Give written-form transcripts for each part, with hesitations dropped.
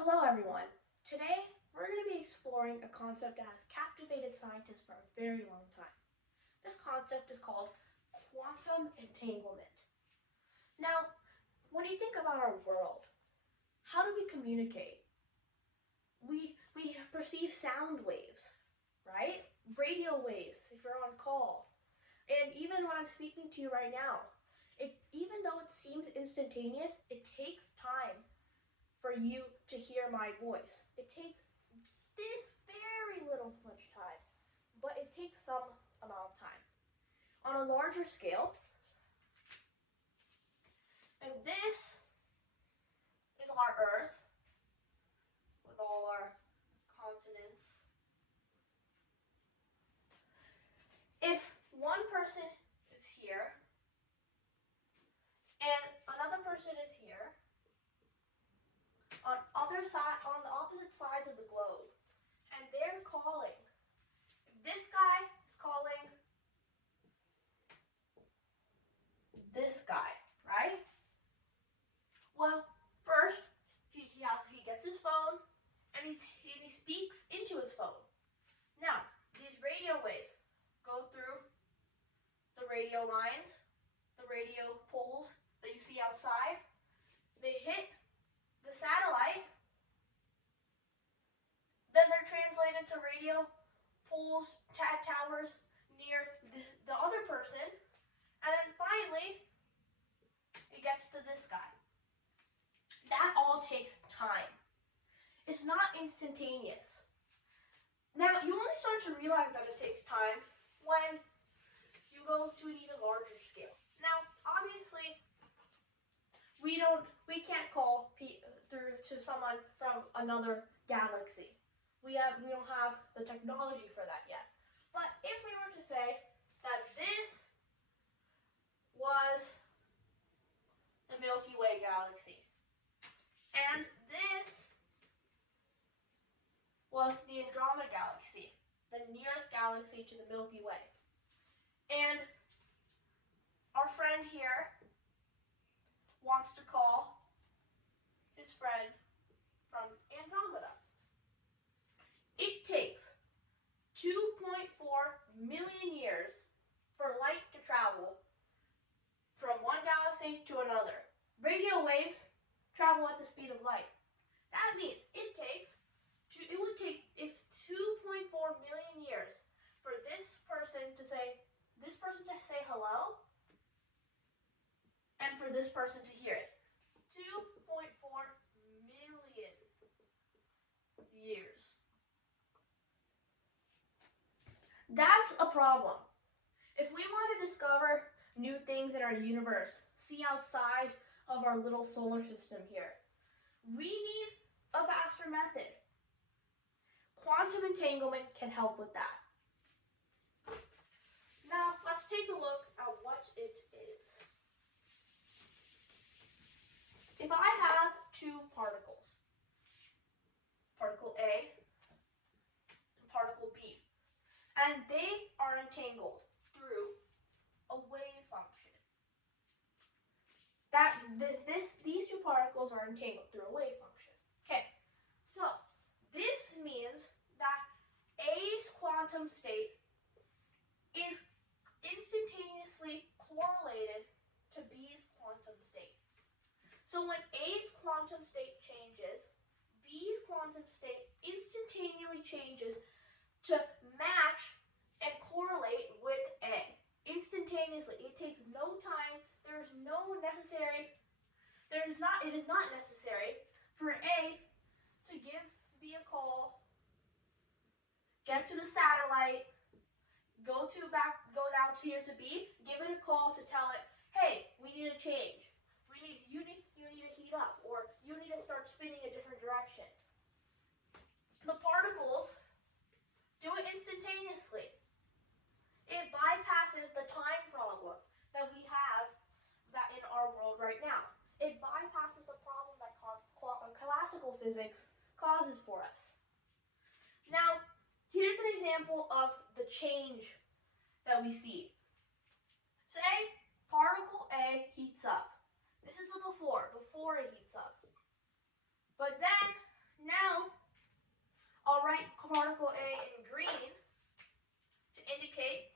Hello everyone. Today we're going to be exploring a concept that has captivated scientists for a very long time. This concept is called quantum entanglement. Now, when you think about our world, how do we communicate? We perceive sound waves, right? Radio waves if you're on call. And even when I'm speaking to you right now, even though it seems instantaneous, it takes time for you to hear my voice. It takes this very little much time, but it takes some amount of time. On a larger scale, and this is our Earth with all our continents. If one person is here and another person is here on the opposite sides of the globe, and they're calling. If this guy is calling this guy, right? Well, first he gets his phone and he speaks into his phone. Now, these radio waves go through the radio lines, the radio poles that you see outside. They hit the satellite. Then they're translated to radio poles, towers near the other person. And then finally, it gets to this guy. That all takes time. It's not instantaneous. Now, you only start to realize that it takes time when you go to an even larger scale. Now, obviously, we can't call through to someone from another galaxy. We don't have the technology for that yet. But if we were to say that this was the Milky Way galaxy, and this was the Andromeda galaxy, the nearest galaxy to the Milky Way, and our friend here wants to call his friend from Andromeda. It takes 2.4 million years for light to travel from one galaxy to another. Radio waves travel at the speed of light. That means it would take 2.4 million years for this person to say hello, and for this person to hear it. 2.4 million years. That's a problem. If we want to discover new things in our universe, see outside of our little solar system here, we need a faster method. Quantum entanglement can help with that. Now, let's take a look at what it is. If I have two particles, particle A and particle B, and they are entangled through a wave function. These two particles are entangled through a wave function. Okay, so this means that A's quantum state is instantaneously correlated to B's quantum state. So when A's quantum state changes, B's quantum state instantaneously changes to match and correlate with A. Instantaneously. It takes no time. It is not necessary for A to give B a call, get to the satellite, go down here to B, give it a call to tell it, hey, we need a change. You need to heat up, or you need to start spinning a different direction. The particles do it instantaneously. It bypasses the time problem that we have in our world right now. It bypasses the problem that classical physics causes for us. Now, here's an example of the change that we see. Say particle A heats up. This is the before it heats up. But then particle A in green to indicate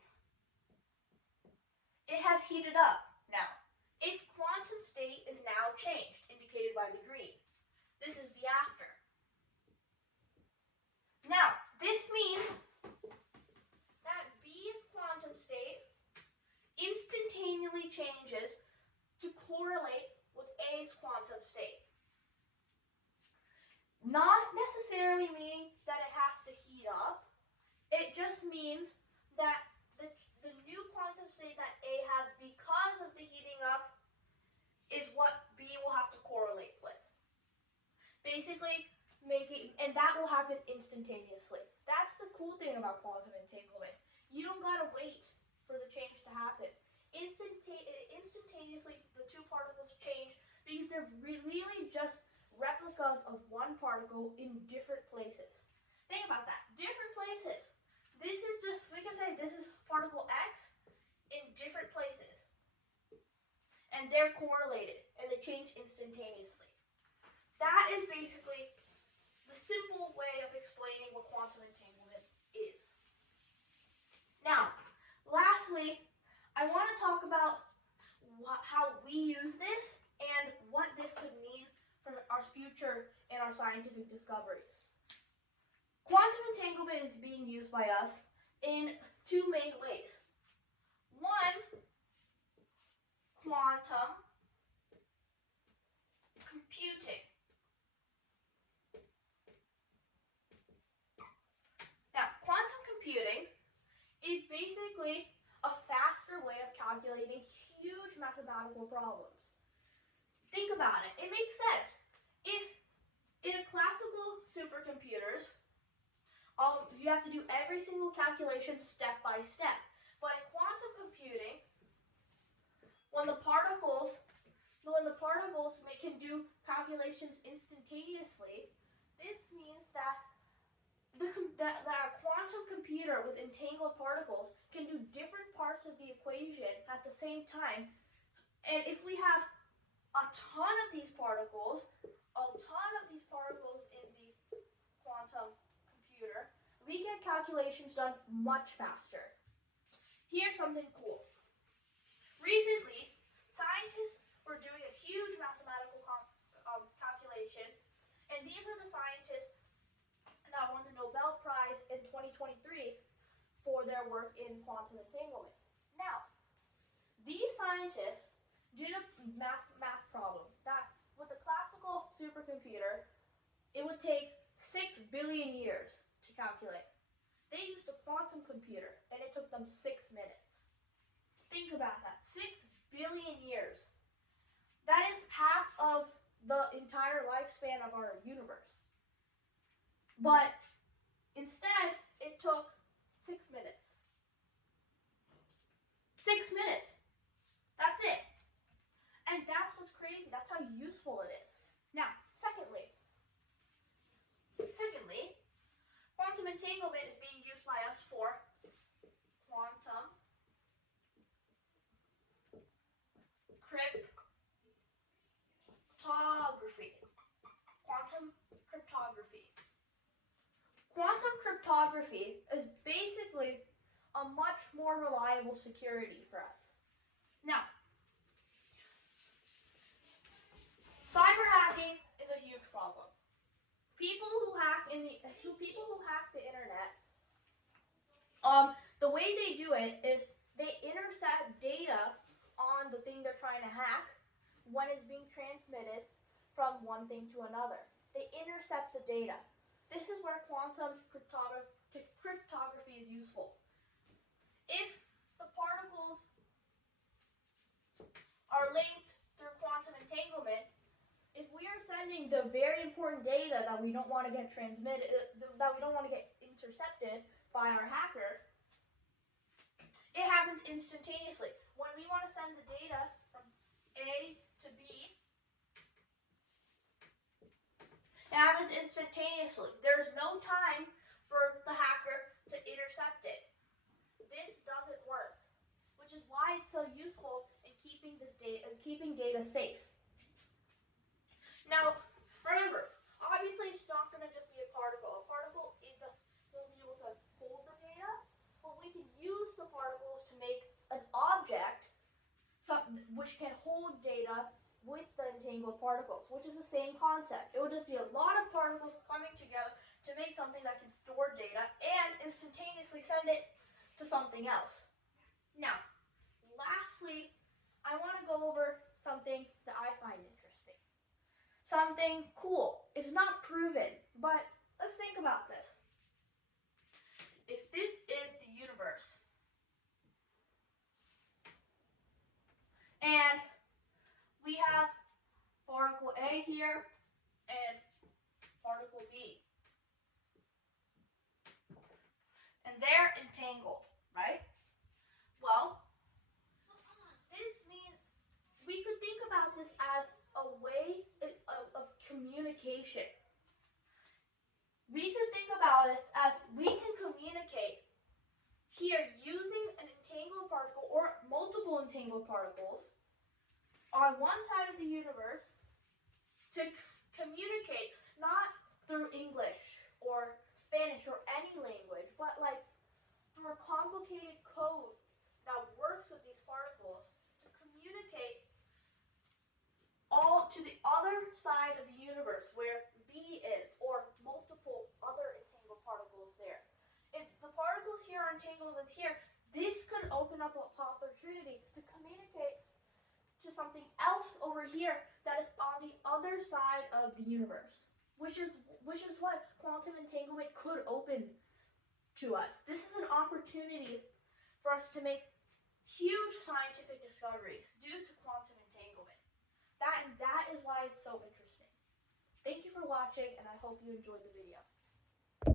it has heated up now. Its quantum state is now changed, indicated by the green. This is the after. Now, this means that B's quantum state instantaneously changes to correlate with A's quantum state. Not necessarily meaning that it has to heat up. It just means that the new quantum state that A has because of the heating up is what B will have to correlate with. Basically, and that will happen instantaneously. That's the cool thing about quantum entanglement. You don't gotta wait for the change to happen. Instantaneously, the two particles change because they're really just replicas of one particle in different places. Think about that. Different places. This is just, we can say this is particle X in different places. And they're correlated, and they change instantaneously. That is basically the simple way of explaining what quantum entanglement is. Now, lastly, I want to talk about how we use this and what this could mean for our future and our scientific discoveries. Quantum entanglement is being used by us in two main ways. One, quantum computing. Now, quantum computing is basically a faster way of calculating huge mathematical problems. Think about it. It makes sense. If in a classical supercomputers, you have to do every single calculation step by step. But in quantum computing, when the particles can do calculations instantaneously, this means that a quantum computer with entangled particles can do different parts of the equation at the same time. And if we have a ton of these particles in the quantum computer, we get calculations done much faster. Here's something cool. Recently, scientists were doing a huge mathematical calculation, and these are the scientists that won the Nobel Prize in 2023 for their work in quantum entanglement. Now, these scientists did a math problem that with a classical supercomputer, it would take 6 billion years to calculate. They used a quantum computer, and it took them 6 minutes. Think about that. 6 billion years. That is half of the entire lifespan of our universe. But instead, it took 6 minutes. 6 minutes. That's it. And that's what's crazy. That's how useful it is. Now, secondly, quantum entanglement is being used by us for quantum cryptography. Quantum cryptography. Quantum cryptography is basically a much more reliable security for us. Now, cyber hacking is a huge problem. People who hack the internet, the way they do it is they intercept data on the thing they're trying to hack when it's being transmitted from one thing to another. They intercept the data. This is where quantum cryptography is useful. If the particles are linked through quantum entanglement, if we are sending the very important data that we don't want to get transmitted, that we don't want to get intercepted by our hacker, it happens instantaneously. When we want to send the data from A to B, it happens instantaneously. There's no time for the hacker to intercept it. This doesn't work, which is why it's so useful in keeping data safe. Now, remember, obviously it's not going to just be a particle. A particle is use the particles to make an object which can hold data with the entangled particles, which is the same concept. It will just be a lot of particles coming together to make something that can store data and instantaneously send it to something else. Now, lastly, I want to go over something that I find interesting. Something cool. It's not proven, but let's think about this. If this is the universe, and we have particle A here and particle B, and they're entangled, right? Well, this means we could think about this as a way of communication. We could think about this as we can communicate here using an entangled particle or multiple entangled particles on one side of the universe to communicate not through English or Spanish or any language, but like through a complicated code that works with these particles to communicate all to the other side of the universe where B is, or multiple other entangled particles there. If the particles here are entangled with here, this could open up an opportunity to communicate to something else over here that is on the other side of the universe, which is what quantum entanglement could open to us. This is an opportunity for us to make huge scientific discoveries due to quantum entanglement. That is why it's so interesting. Thank you for watching, and I hope you enjoyed the video.